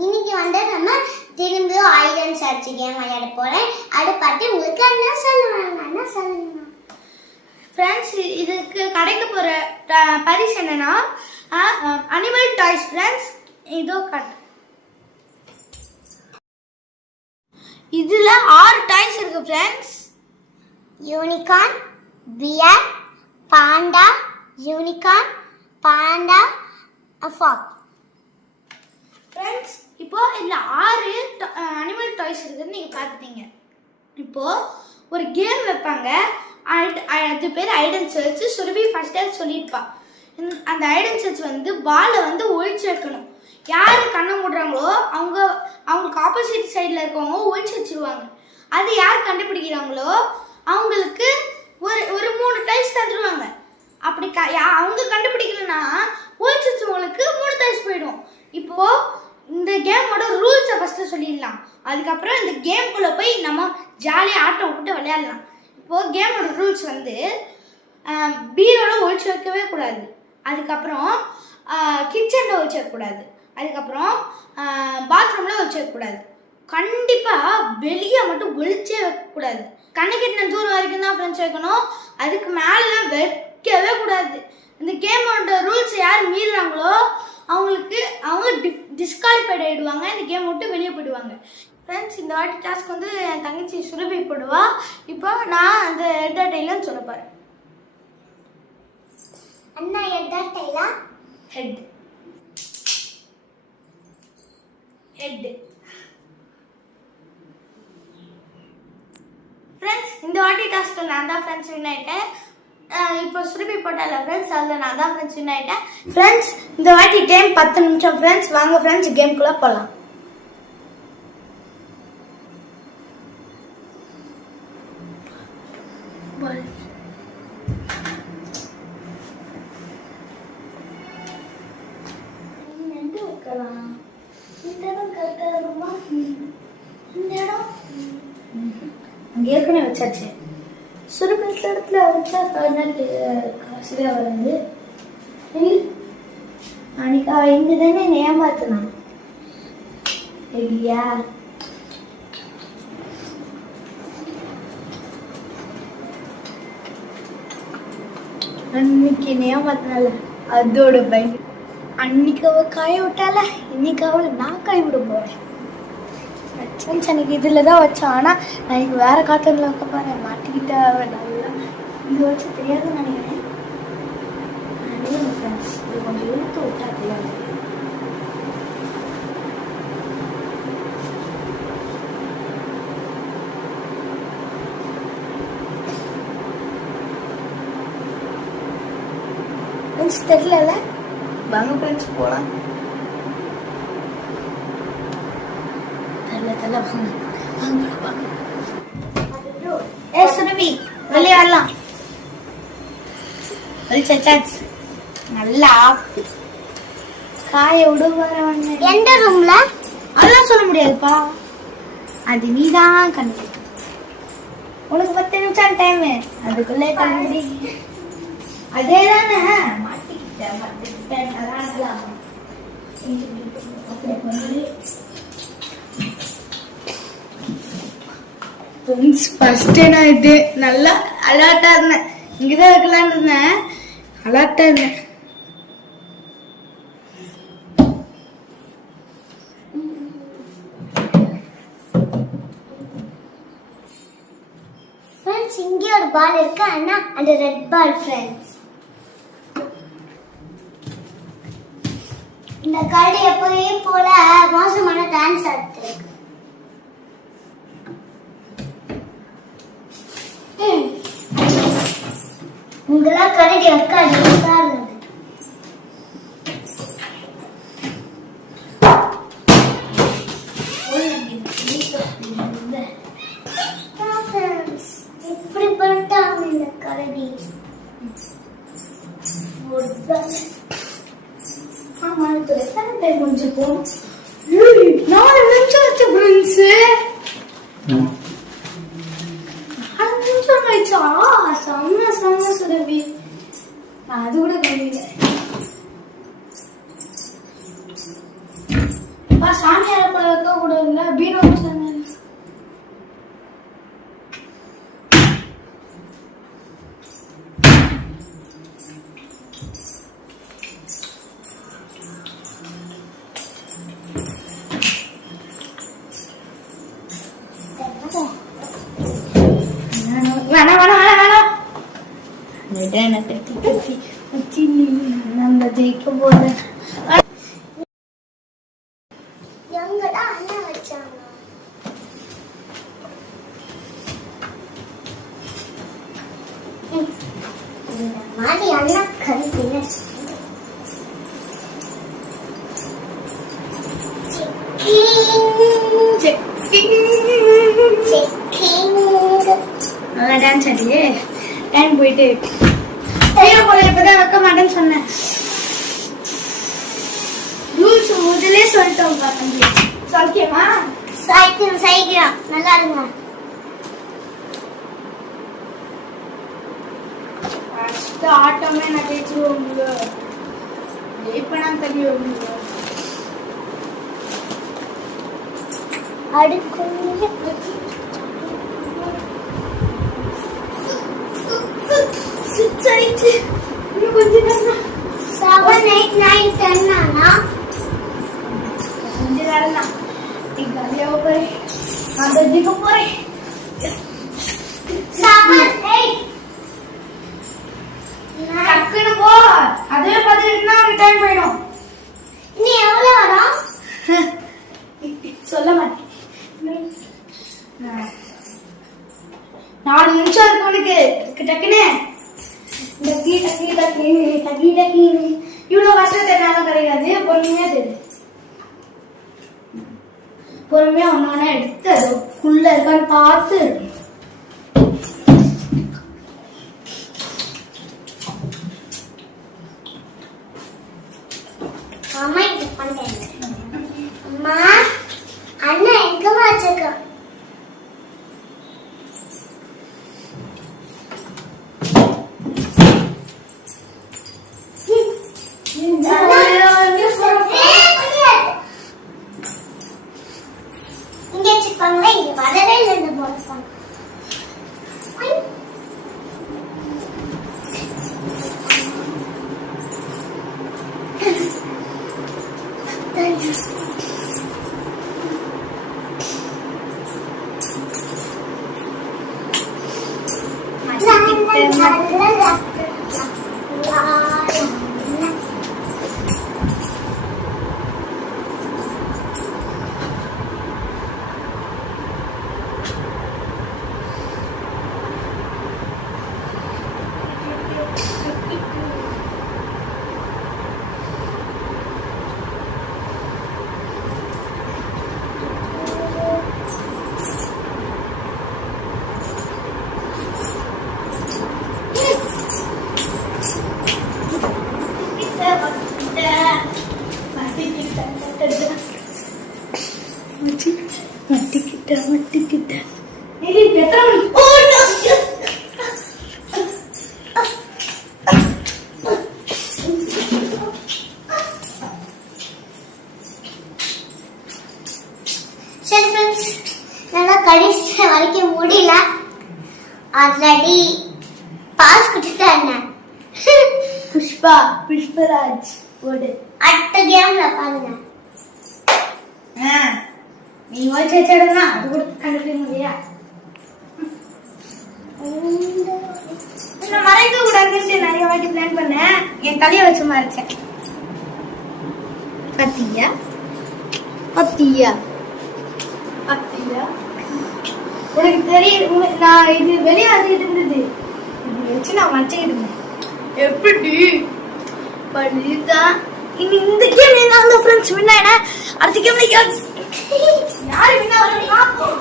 இன்னைக்கு வந்து நம்ம திரும்பியும் ஐடன் சர்ச் கேம் விளையாட போறேன். அதை பார்த்து உங்களுக்கு என்ன சொல்லுங்க ஃப்ரெண்ட்ஸ். இதுக்கு கிடைக்க போற பரிசு என்னன்னா அனிமல் டாய்ஸ் ஃப்ரெண்ட்ஸ். இதோ காட்டு. இதுல 6 டாய்ஸ் இருக்கு friends. Unicorn, bear, panda, unicorn, panda, frog. Friends இப்போ இதுல 6 அனிமல் டாய்ஸ் இருக்குன்னு நீங்க பார்த்துட்டீங்க. இப்போ ஒரு கேம் வைப்பாங்க. அது பேர் ஐடன் சர்ச். சுரபி ஃபர்ஸ்டே சொல்லியிருப்பா. அந்த ஐடன் சர்ச் வந்து பாலை வந்து ஒழிச்சு வைக்கணும். யார் கண்ணை மூடுறாங்களோ அவங்களுக்கு ஆப்போசிட் சைடில் இருக்கவங்க ஒழிச்சு வச்சிருவாங்க. அது யார் கண்டுபிடிக்கிறாங்களோ அவங்களுக்கு ஒரு 3 டைஸ் தந்துடுவாங்க. அப்படி அவங்க கண்டுபிடிக்கலன்னா ஒழிச்சு வச்சவங்களுக்கு 3 டைஸ் போயிடும். இப்போ இந்த கேமோட ரூல்ஸை ஃபஸ்ட்டு சொல்லிடலாம். அதுக்கப்புறம் இந்த கேம்குள்ளே போய் நம்ம ஜாலியாக ஆட்டம் விட்டு விளையாடலாம். இப்போது கேமோட ரூல்ஸ் வந்து பீரோவில் ஒழிச்சு வைக்கவே கூடாது. அதுக்கப்புறம் கிச்சனில் ஒழிச்சு வைக்கக்கூடாது. அதுக்கப்புறம் பாத்ரூமில் ஒழிச்சு வைக்கக்கூடாது. கண்டிப்பாக வெளியே மட்டும் ஒழிச்சே வைக்கக்கூடாது. கண்ணு கெட்டின தூரம் வரைக்கும் தான் ஃப்ரெண்ட்ஸ் வைக்கணும். அதுக்கு மேலெலாம் வைக்கவே கூடாது. இந்த கேமோட ரூல்ஸை யார் மீறுறாங்களோ அவங்க டிஸ்குவாலிஃபைட் ஆகிடுவாங்க. இந்த கேம் விட்டு வெளியே போயிடுவாங்க. ஃப்ரெண்ட்ஸ், இந்த வாட்டி டாஸ்க் வந்து என் தங்கச்சி சுரபி போடுவா. இப்போ நான் அந்த எட்டாட்டையிலன்னு சொல்ல போகிறேன். அண்ணா எட்டாட்டைலா ஹெட். ஃப்ரெண்ட்ஸ், இந்த வாட்டி டாஸ்கில் நான் தான் ஃப்ரெண்ட்ஸ் வின் ஆகிட்டேன். இப்போ சுரபி போட்டால ஃப்ரெண்ட்ஸ், அதில் நான் தான் ஃப்ரெண்ட்ஸ் வின் ஆகிட்டேன். ஃப்ரெண்ட்ஸ், இந்த வாட்டி டைம் 10 நிமிஷம் ஃப்ரெண்ட்ஸ். வாங்க ஃப்ரெண்ட்ஸ் கேம்குள்ளே போகலாம். அங்கே ஏற்கனவே வச்சாச்சு. சுரபி இடத்துல வச்சா சரியாக வராது. அன்னைக்கு அவள் இங்கே தானே ஏமாத்தினான் இல்லையா? அன்னைக்கு ஏமாத்தினால அதோட பயன். அன்னைக்கு அவள் காய விட்டால, இன்னைக்கு அவளை நான் காய விட போறேன். அன்னைக்கு இதில் தான் வச்சான். ஆனால் நான் இன்னைக்கு வேற காத்துல வைக்க போறேன். மாட்டிக்கிட்ட அவள் நல்லா இது வச்சு தெரியாதுன்னு நினைக்கிறேன். ஃப்ரெண்ட்ஸ், இது கொஞ்சம் இழுத்து விட்டா தெரியாது. ஃப்ரெண்ட்ஸ் தெரியல. வாங்க ஃப்ரெண்ட்ஸ் போகலாம். தெரியல வாங்க. ஏ சுரபி, வெளியே வரலாம். நல்லா காய விடுவார. எந்த ரூம்ல? அதெல்லாம் சொல்ல முடியாதுப்பா. அது நீதான் கண்டுபிடி. உனக்கு 10 நிமிஷம் டைம். அதுக்குள்ளே கண்டுபிடி. அதே தானே மாட்டிக்கிட்டேன். ஃபர்ஸ்டே நான் இது நல்லா அலர்ட்டா இருந்தேன். இங்கதான் இருக்கலான்னு இருந்தேன். அலர்ட்டா இருந்தேன். ஃப்ரெண்ட்ஸ், இங்கே ஒரு பால் இருக்கு. அண்ணா அந்த ரெட் பால் ஃப்ரெண்ட்ஸ். இந்த கரடி எப்பயும் போல மோசமான டான்ஸ் ஆடுது. உங்களாம் கரடி அக்கா இருந்தது. இப்படி பண்ணிட்டாங்க இந்த கரடி. ஆமா, எத்தனை டைம் முடிஞ்சிருக்கோம்? 4 நிமிஷம் வச்ச ஃப்ரெண்ட்ஸ். 4 நிமிஷம் ஆயிடுச்சா? செம்ம சுரபி. நான் அது கூட கண்டிப்பா சாமி வேணாம் வேணாம் வேணாம் வேணாம். விட என்ன கத்தி கத்தி வச்சு நீ நம்ம ஜெயிக்க போற. எங்கடா அண்ணன் வச்சாங்க? இந்த மாதிரி அண்ணா கருத்து நல்லா டான்ஸ் ஆடியே. டைம் போயிட்டு போல இப்பதான் வைக்க மாட்டேன்னு சொன்னேன். ரூல்ஸ் முதலே சொல்லிட்டோம் தம்பி. சௌக்கியமா? சைக்கிரம் நல்லா இருங்க. ஃபர்ஸ்ட் ஆட்டமே நான் ஜெயிச்சிருவோம். ஜெயிப்பேனா தெரியும். அடுக்குள்ள இன்னும் கொஞ்சம் நேரம். 7 8 9 10 ஆனா கொஞ்ச நேரம் தான். ஜாலியா போறேன். நான் ஜெயிக்க போறேன். 7 8 டக்குன்னு போ. அதே பதிலுன்னா டைம் போயிடும். நீ எவ்வளவு வரும்? சொல்ல மாட்டேன். 4 நிமிஷம் இருக்கு உனக்கு. டக்குன்னு Ducky Ducky Ducky Ducky Ducky. இவ்வளவு கஷ்டம் தெரியாத கிடையாது. பொறுமையா தெரியும். பொறுமையா ஒன்னொன்னா எடுத்து அதுக்குள்ள இருக்கான்னு பார்த்து. அம்மா இது பண்றேன். அம்மா அண்ணா எங்க வச்சிருக்க? இங்க வச்சுக்கோங்களே. இங்க வரவே இல்லை இந்த போட்டுப்பாங்க. மாட்டிக்கிட்ட. எத்தனை மணி? சரி ஃப்ரெண்ட்ஸ், நல்லா கடைசி வரைக்கும் முடியல. ஆல்ரெடி பாஸ் கொடுத்துட்டேன். புஷ்பா புஷ்பராஜ் ஓடு. அடுத்த கேம்ல பாருங்க. நீ ஓச்சேச்சடனா அது கூட கண்டுபிடிக்க முடியா? நான் மறைக்க கூடாதுன்னு நிறைய வாட்டி பிளான் பண்ணேன். என் தலையை வச்சு மறைச்சேன். பத்தியா பத்தியா பத்தியா உனக்கு தெரியும். நான் இது வெளியே வந்துட்டு இருந்தது. இது வச்சு நான் மறைச்சிக்கிட்டு இருந்தேன். எப்படி பண்ணிதான் இனி இந்த கேம் எங்க ஃப்ரெண்ட்ஸ் வின்னாயினா அடுத்த கேம்ல யாரு வின்னா வரணும் பாப்போம்.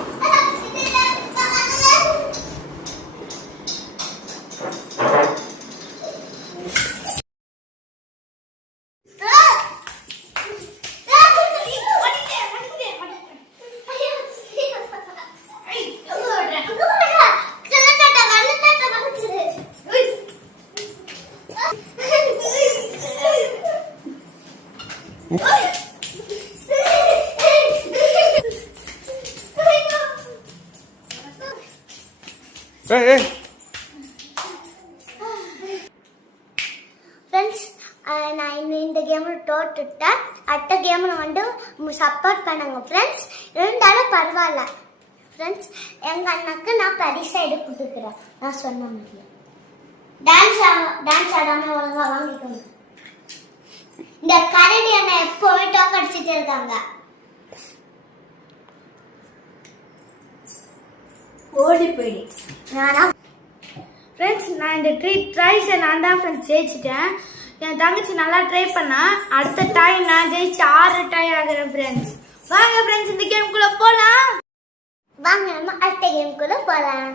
ஃப்ரெண்ட்ஸ், நான் இந்த கேம்ல தோத்துட்டேன். அடுத்த கேம்ல வந்து சப்போர்ட் பண்ணுங்க ஃப்ரெண்ட்ஸ். இருந்தாலும் பரவாயில்ல. ஃப்ரெண்ட்ஸ் எங்க அண்ணாக்கு நான் பரிசா எடுத்து கொடுத்துக்கிறேன் நான் சொன்ன மாதிரி டான்ஸ் ஆடாம ஒழுங்கா வாங்கிக்கோங்க இந்த கரடி அண்ணா எப்பவுமே டாக் அடிச்சுட்டு இருக்காங்க ஓடி போயிடு நானா ஃப்ரெண்ட்ஸ் நான் இந்த ட்ரைஸை நான் தான் ஃப்ரெண்ட்ஸ் ஜெயிச்சிட்டேன் என் தங்கச்சி நல்லா ட்ரை பண்ணா அடுத்த டைம் நான் ஜெயிச்சு 6 டைம் ஆகிறேன் ஃப்ரெண்ட்ஸ் வாங்க ஃப்ரெண்ட்ஸ் இந்த கேம்குள்ள போலாம் வாங்க நம்ம அடுத்த கேம் கூட போலாம்